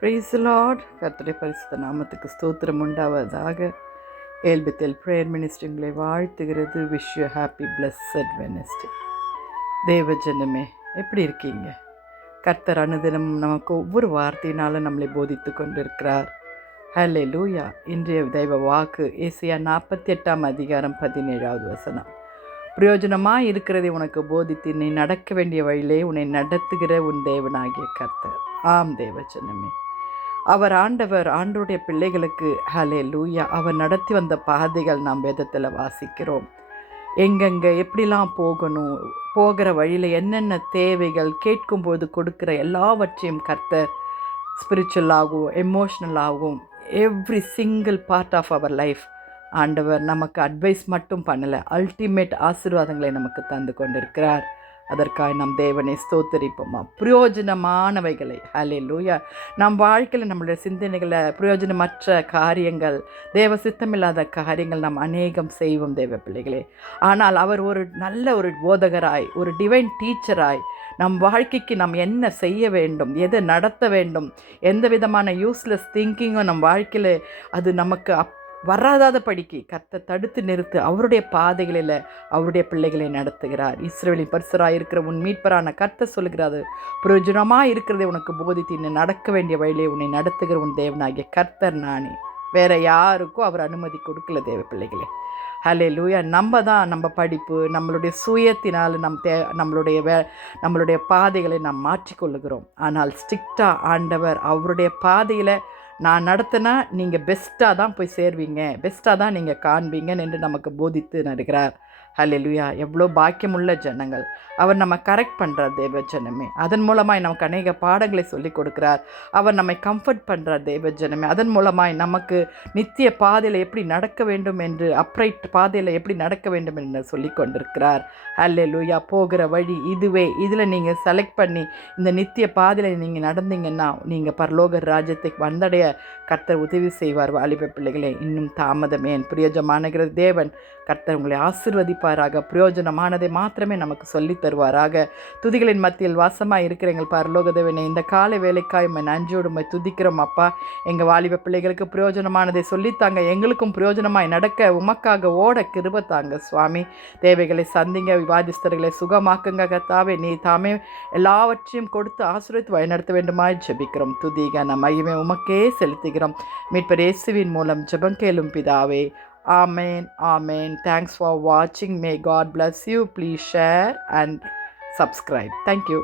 Price Lord. கர்த்தருடைய பரிசுத்த நாமத்துக்கு ஸ்தோத்திரம் உண்டாவதாக. ஏல்பெத்தேல் பிரேயர் மினிஸ்ட்ரி உங்களை வாழ்த்துகிறது. Wish you happy blessed Wednesday. தேவஜனமே, எப்படி இருக்கீங்க? கர்த்தர் அனுதினம் நமக்கு ஒவ்வொரு வார்த்தையினாலும் நம்மளை போதித்து கொண்டிருக்கிறார். ஹல்லேலூயா. இன்றைய தெய்வ வாக்கு ஏசாயா 48 அதிகாரம் 17 வசனம். பிரயோஜனமாக இருக்கிறதை உனக்கு போதித்து நீ நடக்க வேண்டிய வழியிலே உன்னை நடத்துகிற உன் தேவனாகிய கர்த்தர். ஆம் தேவஜனமே, அவர் ஆண்டவருடைய பிள்ளைகளுக்கு ஹல்லேலூயா அவர் நடத்தி வந்த பாதைகள் நாம் வேதத்தில் வாசிக்கிறோம். எங்கெங்கே எப்படிலாம் போகணும், போகிற வழியில் என்னென்ன தேவைகள், கேட்கும்போது கொடுக்குற எல்லாவற்றையும் கர்த்தர் ஸ்பிரிச்சுவலாகவும் எமோஷ்னலாகவும் every single part of our life ஆண்டவர் நமக்கு அட்வைஸ் மட்டும் பண்ணலை, அல்டிமேட் ஆசீர்வாதங்களை நமக்கு தந்து கொண்டிருக்கிறார். அதற்காக நம் தேவனை ஸ்தோத்தரிப்போமா. பிரயோஜனமானவைகளை ஹல்லேலூயா நம் வாழ்க்கையில் நம்மளுடைய சிந்தனைகளை பிரயோஜனமற்ற காரியங்கள், தேவ சித்தமில்லாத காரியங்கள் நாம் அநேகம் செய்வோம் தேவ பிள்ளைகளே. ஆனால் அவர் ஒரு நல்ல ஒரு போதகராய், ஒரு டிவைன் டீச்சராய் நம் வாழ்க்கைக்கு நாம் என்ன செய்ய வேண்டும், எதை நடத்த வேண்டும், எந்த விதமான யூஸ்லெஸ் திங்கிங்கும் நம் வாழ்க்கையில் அது நமக்கு வராத படிக்கு கர்த்தர் தடுத்து நிறுத்து அவருடைய பாதைகளில் அவருடைய பிள்ளைகளை நடத்துகிறார். இஸ்ரவேலின் பரிசுராக இருக்கிற உன் மீட்பரான கர்த்தர் சொல்கிறாரு, பிரயோஜனமாக இருக்கிறதை உனக்கு போதித்து இன்னும் நடக்க வேண்டிய வழியிலே உன்னை நடத்துகிற உன் தேவனாகிய கர்த்தர் நானே. வேற யாருக்கும் அவர் அனுமதி கொடுக்கல தேவ பிள்ளைகளே. ஹல்லேலூயா. நம்ம படிப்பு, நம்மளுடைய சுயத்தினால் நம்மளுடைய பாதைகளை நாம் மாற்றிக்கொள்ளுகிறோம். ஆனால் ஸ்ட்ரிக்டாக ஆண்டவர் அவருடைய பாதையில் நான் நடத்தினா நீங்கள் பெஸ்ட்டாக தான் போய் சேர்வீங்க, பெஸ்ட்டாக தான் நீங்கள் காண்பீங்கன்னு என்று நமக்கு போதித்து நடுகிறார். ஹல்லேலூயா. எவ்வளோ பாக்கியமுள்ள ஜனங்கள். அவர் நம்ம கரெக்ட் பண்ணுறார் தேவ ஜனமே. அதன் மூலமாய் நமக்கு அநேக பாடங்களை சொல்லி கொடுக்குறார். அவர் நம்மை கம்ஃபர்ட் பண்ணுறார் தேவ ஜனமே. அதன் மூலமாய் நமக்கு நித்திய பாதையில் எப்படி நடக்க வேண்டும் என்று, அப்ரைட் பாதையில் எப்படி நடக்க வேண்டும் என்று சொல்லி கொண்டிருக்கிறார். ஹல்லேலூயா. போகிற வழி இதுவே, இதில் நீங்கள் செலக்ட் பண்ணி இந்த நித்திய பாதையில் நீங்கள் நடந்தீங்கன்னா நீங்கள் பரலோக ராஜ்யத்துக்கு வந்தடைய கர்த்தர் உதவி செய்வார். வாலிப பிள்ளைகளே, இன்னும் தாமதமேன், பிரயோஜனமானகிற தேவன் கர்த்தர் உங்களை ஆசீர்வதிப்பாராக. பிரயோஜனமானதை மாத்திரமே நமக்கு சொல்லி தருவாராக. துதிகளின் மத்தியில் வாசமாக இருக்கிற எங்கள் பரலோக தேவனே, இந்த காலை வேலைக்காய் நன்றியோடு துதிக்கிறோம் அப்பா. எங்கள் வாலிப பிள்ளைகளுக்கு பிரயோஜனமானதை சொல்லித்தாங்க, எங்களுக்கும் பிரயோஜனமாய் நடக்க உமக்காக ஓட கிருபை தாங்க சுவாமி. தேவைகளை சந்திங்க, விவாதிஸ்தர்களை சுகமாக்குங்க கர்த்தாவே. நீ தாமே எல்லாவற்றையும் கொடுத்து ஆசீர்வதித்து வழிநடத்த வேண்டுமாய் ஜெபிக்கிறோம். துதிக நம் மகிமை உமக்கே செலுத்துகிறோம். மீட்பர் இயேசுவின் மூலம் ஜெபம் கேளும் பிதாவே. Amen. Amen. Thanks for watching. May God bless you. Please share and subscribe. Thank you.